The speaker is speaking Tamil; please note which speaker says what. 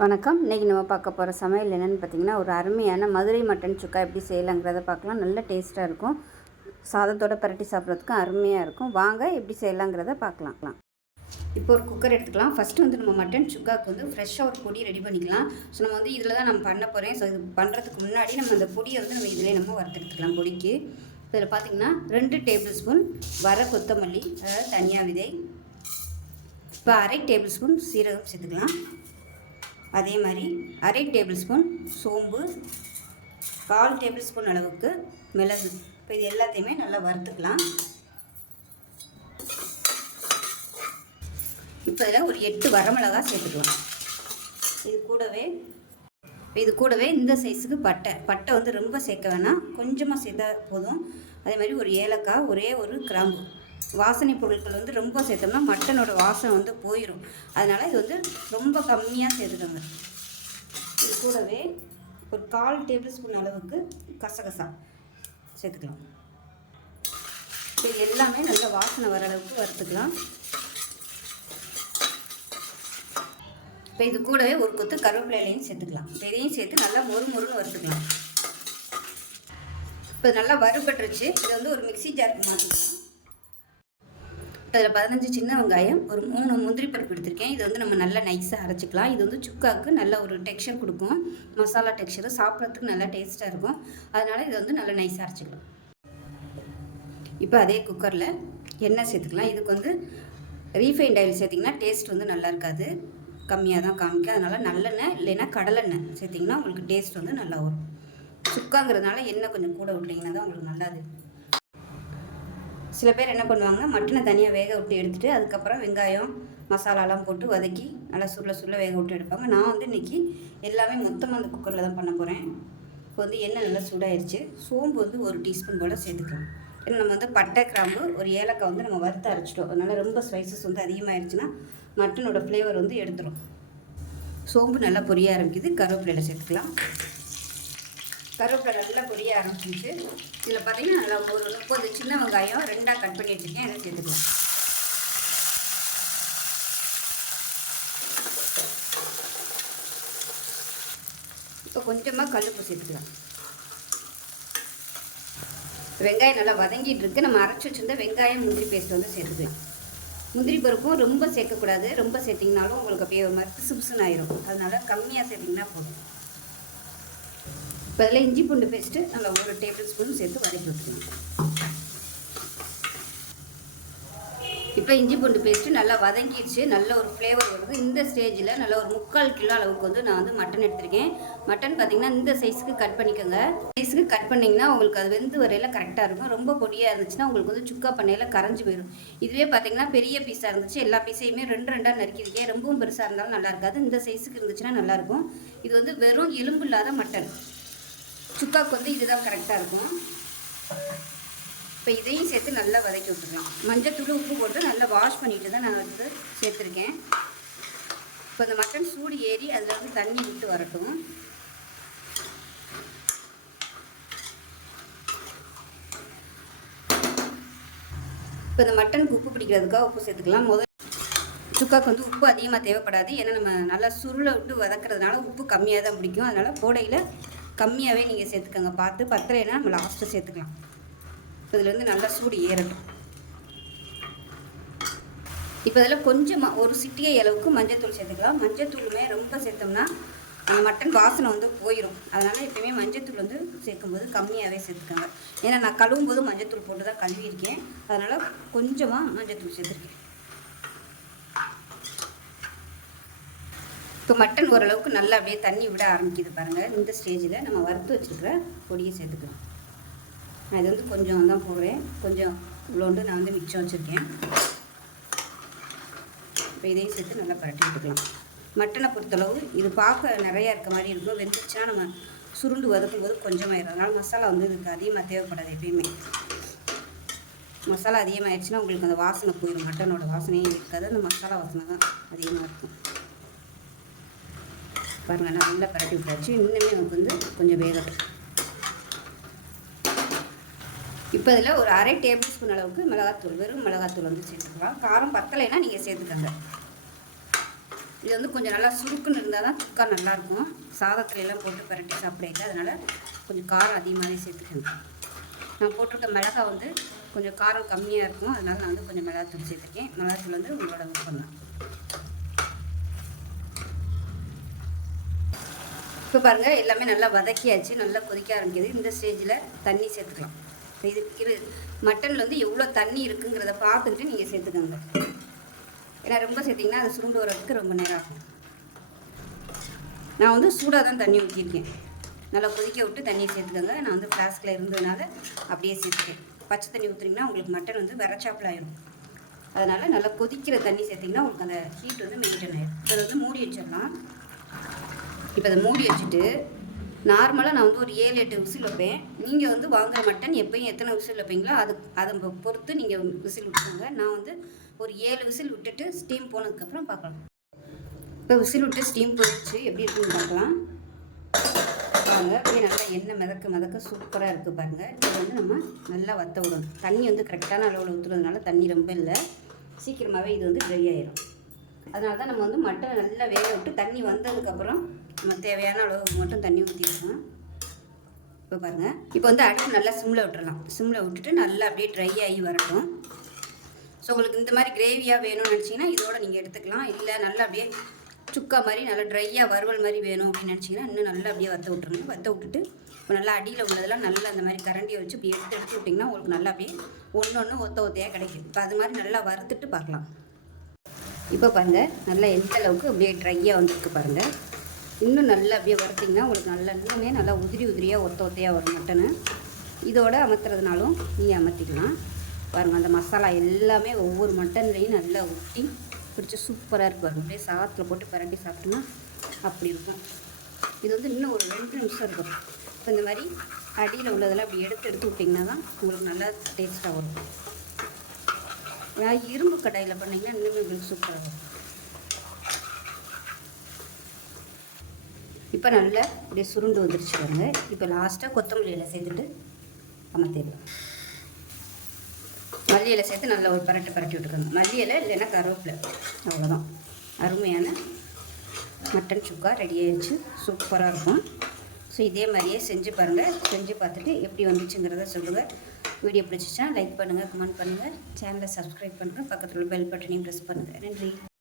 Speaker 1: வணக்கம். இன்றைக்கி நம்ம பார்க்க போகிற சமையல் என்னென்னு பார்த்தீங்கன்னா ஒரு அருமையான மதுரை மட்டன் சுக்கா எப்படி செய்யலாங்கிறத பார்க்கலாம். நல்ல டேஸ்ட்டாக இருக்கும். சாதத்தோட பரட்டி சாப்பிட்றதுக்கும் அருமையாக இருக்கும். வாங்க எப்படி செய்யலாங்கிறத பார்க்கலாம். இப்போ ஒரு குக்கர் எடுத்துக்கலாம். ஃபஸ்ட்டு வந்து நம்ம மட்டன் சுக்காவுக்கு வந்து ஃப்ரெஷ்ஷாக ஒரு பொடி ரெடி பண்ணிக்கலாம். ஸோ நம்ம வந்து இதில் தான் நம்ம பண்ண போகிறேன் ஸோ இது பண்ணுறதுக்கு முன்னாடி நம்ம அந்த பொடியை வந்து நம்ம இதிலே நம்ம வறுத்தெடுத்துக்கலாம் பொடிக்கு. இதில் பார்த்திங்கன்னா ரெண்டு டேபிள் ஸ்பூன் வர கொத்தமல்லி அதாவது தனியா விதை. இப்போ அரை டேபிள் ஸ்பூன் சீரகம் சேர்த்துக்கலாம். அதே மாதிரி அரை டேபிள் ஸ்பூன் சோம்பு கால் டேபிள் ஸ்பூன் அளவுக்கு மிளகு. இப்போ இது எல்லாத்தையுமே நல்லா வறுத்துக்கலாம். இப்போ இதில் ஒரு எட்டு வரமிளகா சேர்த்துக்கலாம். இது கூடவே இது கூடவே இந்த சைஸுக்கு பட்டை. பட்டை வந்து ரொம்ப சேர்க்க வேணாம். கொஞ்சமாக சேர்த்தா போதும். அதே மாதிரி ஒரு ஏலக்காய் ஒரே ஒரு கிராம்பு. வாசனை பொருட்கள் வந்து ரொம்ப சேர்த்தோம்னா மட்டனோட வாசனை வந்து போயிடும் அதனால் இது வந்து ரொம்ப கம்மியாக சேர்த்துக்கோங்க. இது கூடவே ஒரு கால் டேபிள் ஸ்பூன் அளவுக்கு கசகசா சேர்த்துக்கலாம். இது எல்லாமே நல்ல வாசனை வர அளவுக்கு வறுத்துக்கலாம். இப்போ இது கூடவே ஒரு கொத்து கருவேப்பிலையிலையும் சேர்த்துக்கலாம். இப்போ இதையும் சேர்த்து நல்லா மொறு மொறுன்னு வறுத்துக்கலாம். இப்போ நல்லா வறுபட்டுருச்சு. இதை வந்து ஒரு மிக்சி ஜாருக்கு மாற்றிக்கலாம் அதில் பதினஞ்சு சின்ன வெங்காயம் ஒரு மூணு முந்திரி பருப்பு எடுத்திருக்கேன். இது வந்து நம்ம நல்லா நைஸாக அரைச்சிக்கலாம். இது வந்து சுக்காவுக்கு நல்ல ஒரு டெக்ஸ்சர் கொடுக்கும். மசாலா டெக்ஸ்சரு சாப்பிட்றதுக்கு நல்லா டேஸ்ட்டாக இருக்கும். அதனால் இதை வந்து நல்லா நைஸாக அரைச்சிக்கலாம். இப்போ அதே குக்கரில் எண்ணெய் சேர்த்துக்கலாம். இதுக்கு வந்து ரீஃபைண்ட் ஆயில் சேர்த்திங்கன்னா டேஸ்ட் வந்து நல்லா இருக்காது. கம்மியாக தான் காமிக்கும். அதனால் நல்லெண்ணெய் இல்லைன்னா கடலெண்ணெய் சேர்த்திங்கன்னா உங்களுக்கு டேஸ்ட் வந்து நல்லா வரும். சுக்காங்கிறதுனால எண்ணெய் கொஞ்சம் கூட விட்டிங்கன்னா தான் உங்களுக்கு நல்லாது. சில பேர் என்ன பண்ணுவாங்க மட்டனை தனியாக வேக விட்டு எடுத்துகிட்டு அதுக்கப்புறம் வெங்காயம் மசாலாலாம் போட்டு வதக்கி நல்லா சுருள சுருள வேக விட்டு எடுப்பாங்க. நான் வந்து இன்றைக்கி எல்லாமே மொத்தமாக அந்த குக்கரில் தான் பண்ண போகிறேன் இப்போ வந்து எண்ணெய் நல்லா சூடாயிருச்சு. சோம்பு வந்து ஒரு டீஸ்பூன் போல் சேர்த்துக்கலாம். ஏன்னா நம்ம வந்து பட்டை கிராம்பு ஒரு ஏலக்காய் வந்து நம்ம வறுத்து அரைச்சிட்டோம். அதனால் ரொம்ப ஸ்பைசஸ் வந்து அதிகமாகிடுச்சுன்னா மட்டனோட ஃப்ளேவர் வந்து எடுத்துடும் சோம்பு நல்லா பொரிய ஆரம்பிக்குது. கருவேப்பிலையில் சேர்த்துக்கலாம். கருவேப்பிலை நல்லா பொரிய ஆரம்பிச்சிச்சு இதில் பார்த்தீங்கன்னா நல்லா ஒரு முப்பது சின்ன வெங்காயம் ரெண்டாக கட் பண்ணி வச்சுருக்கேன் இதை சேர்த்துக்கலாம். இப்போ கொஞ்சமாக கல்லுப்பு சேர்த்துக்கலாம். வெங்காயம் நல்லா வதங்கிட்டு இருக்கு நம்ம அரைச்சி வச்சுருந்த வெங்காயம் முந்திரி பேஸ்ட் வந்து சேர்த்துக்கலாம். முந்திரி பருப்பும் ரொம்ப சேர்க்கக்கூடாது. ரொம்ப சேர்த்திங்கனாலும் உங்களுக்கு அப்படியே ஒரு மாதிரி பிசு பிசுன்னு ஆயிரும். அதனால கம்மியாக சேர்த்திங்கன்னா போதும். இப்போ அதில் இஞ்சி பூண்டு பேஸ்ட்டு நல்லா ஒரு டேபிள் ஸ்பூன் சேர்த்து வதக்கி விட்டுருங்க இப்போ இஞ்சி பூண்டு பேஸ்ட்டு நல்லா வதங்கிடுச்சு நல்ல ஒரு ஃப்ளேவர் வருது. இந்த ஸ்டேஜில் நல்ல ஒரு முக்கால் கிலோ அளவுக்கு வந்து நான் வந்து மட்டன் எடுத்திருக்கேன். மட்டன் பார்த்திங்கன்னா இந்த சைஸுக்கு கட் பண்ணிக்கோங்க. சைஸுக்கு கட் பண்ணிங்கன்னா உங்களுக்கு அது வெந்து வரையில் கரெக்டாக இருக்கும். ரொம்ப பொடியாக இருந்துச்சுன்னா உங்களுக்கு வந்து சுக்கா பண்ணையில் கரைஞ்சி போயிடும் இதுவே பார்த்திங்கன்னா பெரிய பீஸாக இருந்துச்சு. எல்லா பீஸையுமே ரெண்டு ரெண்டாக நறுக்கிருக்கேன் ரொம்பவும் பெருசாக இருந்தாலும் நல்லா இருக்காது. இந்த சைஸுக்கு இருந்துச்சுன்னா நல்லாயிருக்கும் இது வந்து வெறும் எலும்பு இல்லாத மட்டன் சுக்காவுக்கு வந்து இதுதான் கரெக்டாக இருக்கும். இப்போ இதையும் சேர்த்து நல்லா வதக்கி விட்டுருலாம் மஞ்சத்தூள் உப்பு போட்டு நல்லா வாஷ் பண்ணிட்டு தான் நான் வந்து சேர்த்துருக்கேன். இப்போ இந்த மட்டன் சூடு ஏறி அதில் வந்து தண்ணி விட்டு வரட்டும். இப்போ இந்த மட்டனுக்கு உப்பு பிடிக்கிறதுக்காக உப்பு சேர்த்துக்கலாம். முதல் சுக்காக்கு வந்து உப்பு அதிகமாக தேவைப்படாது. ஏன்னா நம்ம நல்லா சுருளை விட்டு வதக்கிறதுனால உப்பு கம்மியாக தான் பிடிக்கும். அதனால் போடையில் கம்மியாகவே நீங்கள் சேர்த்துக்கோங்க. பார்த்து பத்தலைன்னா நம்ம லாஸ்ட்டு சேர்த்துக்கலாம். இப்போ இதில் வந்து நல்லா சூடு ஏறட்டும். இப்போ இதில் கொஞ்சமாக ஒரு சிட்டிகை அளவுக்கு மஞ்சத்தூள் சேர்த்துக்கலாம். மஞ்சத்தூளுமே ரொம்ப சேர்த்தோம்னா அந்த மட்டன் வாசனை வந்து போயிடும் அதனால் எப்பயுமே மஞ்சத்தூள் வந்து சேர்க்கும்போது கம்மியாகவே சேர்த்துக்கோங்க. ஏன்னா நான் கழுவும் போது மஞ்சத்தூள் போட்டு தான் கழுவியிருக்கேன். அதனால் கொஞ்சமாக மஞ்சத்தூள் சேர்த்துருக்கேன். இப்போ மட்டன் ஓரளவுக்கு நல்லா அப்படியே தண்ணி விட ஆரம்பிக்குது பாருங்கள் இந்த ஸ்டேஜில் நம்ம வறுத்து வச்சுருக்கிற பொடியை சேர்த்துக்கலாம். நான் இது வந்து கொஞ்சம் தான் போடுறேன். கொஞ்சம் இவ்வளோண்டு நான் வந்து மிச்சம் வச்சுருக்கேன். இப்போ இதையும் சேர்த்து நல்லா பரட்டி விட்டுக்கலாம் மட்டனை பொறுத்தளவு இது பார்க்க நிறையா இருக்க மாதிரி இருக்கும். வெந்துச்சுன்னா நம்ம சுருண்டு வதக்கும் போது கொஞ்சமாயிடும் அதனால் மசாலா வந்து இதுக்கு அதிகமாக தேவைப்படாது எப்பயுமே. மசாலா அதிகமாகிடுச்சுன்னா உங்களுக்கு அந்த வாசனை போயிடும் மட்டனோட வாசனையே இருக்காது. அந்த மசாலா வாசனை தான் அதிகமாக இருக்கும். பாருங்கள் நான் நல்லா பரட்டி விட்டாச்சு. இன்னுமே நமக்கு வந்து கொஞ்சம் வேகட்டும். இப்போ இதில் ஒரு அரை டேபிள் ஸ்பூன் அளவுக்கு மிளகாத்தூள் வெறும் மிளகாத்தூள் வந்து சேர்த்துக்கலாம். காரம் பத்தலைன்னா நீங்கள் சேர்த்துக்கங்க. இது வந்து கொஞ்சம் நல்லா சுருக்குன்னு இருந்தால் தான் சுக்கா நல்லாயிருக்கும் சாதத்துல எல்லாம் போட்டு பரட்டி சாப்பிட அதனால் கொஞ்சம் காரம் அதிகமாகவே சேர்த்துக்கணும் நான் போட்டிருக்க மிளகாய் வந்து கொஞ்சம் காரம் கம்மியாக இருக்கும். அதனால் நான் வந்து கொஞ்சம் மிளகாத்தூள் சேர்த்துருக்கேன். மிளகாத்தூள் வந்து உங்களோட விருப்பம் தான் இப்போ பாருங்கள் எல்லாமே நல்லா வதக்கியாச்சு நல்லா கொதிக்க ஆரம்பிக்குது. இந்த ஸ்டேஜில் தண்ணி சேர்த்துக்கலாம். இது இரு மட்டனில் வந்து எவ்வளோ தண்ணி இருக்குங்கிறத பார்த்துக்கிட்டு நீங்கள் சேர்த்துக்கோங்க. ஏன்னா ரொம்ப சேர்த்திங்கன்னா அது சுருண்டு வரதுக்கு ரொம்ப நேரம் ஆகும். நான் வந்து சூடாக தான் தண்ணி ஊற்றிருக்கேன் நல்லா கொதிக்க விட்டு தண்ணியை சேர்த்துக்கோங்க. நான் வந்து ஃப்ளாஸ்கில் இருந்ததுனால அப்படியே சேர்த்துக்கேன் பச்சை தண்ணி ஊற்றுனீங்கன்னா உங்களுக்கு மட்டன் வந்து விரச்சாப்பில் ஆயிடும் அதனால் நல்லா கொதிக்கிற தண்ணி சேர்த்திங்கன்னா உங்களுக்கு அந்த ஹீட் வந்து மெயின்டைன் ஆயிடும் இதை வந்து மூடி வச்சிடலாம். இப்போ அதை மூடி வச்சுட்டு நார்மலாக நான் வந்து ஒரு ஏழு எட்டு விசில் வைப்பேன். நீங்கள் வந்து வாங்குகிற மட்டன் எப்பயும் எத்தனை விசில் வைப்பீங்களோ அது அதை பொறுத்து நீங்கள் விசில் விட்டுருங்க நான் வந்து ஒரு ஏழு விசில் விட்டுட்டு ஸ்டீம் போனதுக்கப்புறம் பார்க்கலாம். இப்போ விசில் விட்டு ஸ்டீம் போயிடுச்சு. எப்படி இருக்குன்னு பார்க்கலாம். பாருங்க அப்படியே நல்லா எண்ணெய் மிதக்க மிதக்க சூப்பராக இருக்குது பாருங்கள் இது வந்து நம்ம நல்லா வத்த விடணும். தண்ணி வந்து கரெக்டான அளவில் ஊற்றுறதுனால தண்ணி ரொம்ப இல்லை. சீக்கிரமாகவே இது வந்து ட்ரை ஆயிடும் அதனால தான் நம்ம வந்து மட்டனை நல்லா வேக விட்டு தண்ணி வந்ததுக்கப்புறம் நம்ம தேவையான அளவுக்கு மட்டும் தண்ணி ஊற்றிடுவோம் இப்போ பாருங்கள் இப்போ வந்து அடுப்பு நல்லா சிம்மில் விட்டுறலாம். சிம்மில் விட்டுட்டு நல்லா அப்படியே ட்ரை ஆகி வரட்டும். ஸோ உங்களுக்கு இந்த மாதிரி கிரேவியாக வேணும்னு நினச்சிங்கன்னா இதோட நீங்கள் எடுத்துக்கலாம். இல்லை நல்லா அப்படியே சுக்கா மாதிரி நல்லா ட்ரையாக வறுவல் மாதிரி வேணும் அப்படின்னு நினச்சிங்கன்னா இன்னும் நல்லா அப்படியே வற்ற விட்ருங்க வற்ற விட்டுட்டு இப்போ நல்லா அடியில் உள்ளதெல்லாம் நல்லா அந்த மாதிரி கரண்டியை வச்சு இப்படி எடுத்து எடுத்து விட்டிங்கன்னா உங்களுக்கு நல்லா அப்படியே ஒன்று ஒன்று ஒத்த ஒத்தையாக கிடைக்கும். இப்போ அது மாதிரி நல்லா வறுத்துட்டு பார்க்கலாம். இப்போ பாருங்கள் நல்லா எந்த அளவுக்கு அப்படியே ட்ரையாக வந்திருக்கு பாருங்கள் இன்னும் நல்லா அப்படியே வறுத்திங்கன்னா உங்களுக்கு நல்லா இன்னுமே நல்லா உதிரி உதிரியாக ஒத்த ஒத்தையாக வரும் மட்டனு இதோட அமர்த்துறதுனாலும் நீங்கள் அமர்த்திக்கலாம் பாருங்கள் அந்த மசாலா எல்லாமே ஒவ்வொரு மட்டன்லேயும் நல்லா ஊற்றி பிடிச்சி சூப்பராக இருக்கும் பாருங்கள் அப்படியே சாதத்தில் போட்டு பரட்டி சாப்பிட்டோம்னா அப்படி இருக்கும். இது வந்து இன்னும் ஒரு ரெண்டு நிமிஷம் இருக்கும். இப்போ இந்த மாதிரி அடியில் உள்ளதெல்லாம் அப்படி எடுத்து எடுத்து விட்டிங்கன்னா தான் உங்களுக்கு நல்லா டேஸ்ட்டாக வரும். இரும்பு கடாயில் பண்ணிங்கன்னா இன்னுமே உங்களுக்கு சூப்பராக இருக்கும். இப்போ நல்லா அப்படியே சுருண்டு வந்துருச்சு பாருங்க. இப்போ லாஸ்ட்டாக கொத்தமல்லி இலை சேர்த்துட்டு அமர்த்திடலாம் மல்லி இலை சேர்த்து நல்லா ஒரு பரட்டு பரட்டி விட்டுக்கோங்க. மல்லி இலை இல்லைன்னா கருவேப்பிலை. அவ்வளோதான் அருமையான மட்டன் சுக்கா ரெடி ஆயிடுச்சு. சூப்பராக இருக்கும். ஸோ இதே மாதிரியே செஞ்சு பாருங்கள் செஞ்சு பார்த்துட்டு எப்படி வந்துச்சுங்கிறத சொல்லுங்கள் வீடியோ பிடிச்சிச்சா லைக் பண்ணுங்கள் கமெண்ட் பண்ணுங்கள் சேனலை சப்ஸ்கிரைப் பண்ணுங்கள் பக்கத்தில் பெல் பட்டனையும் ப்ரெஸ் பண்ணுங்கள் நன்றி.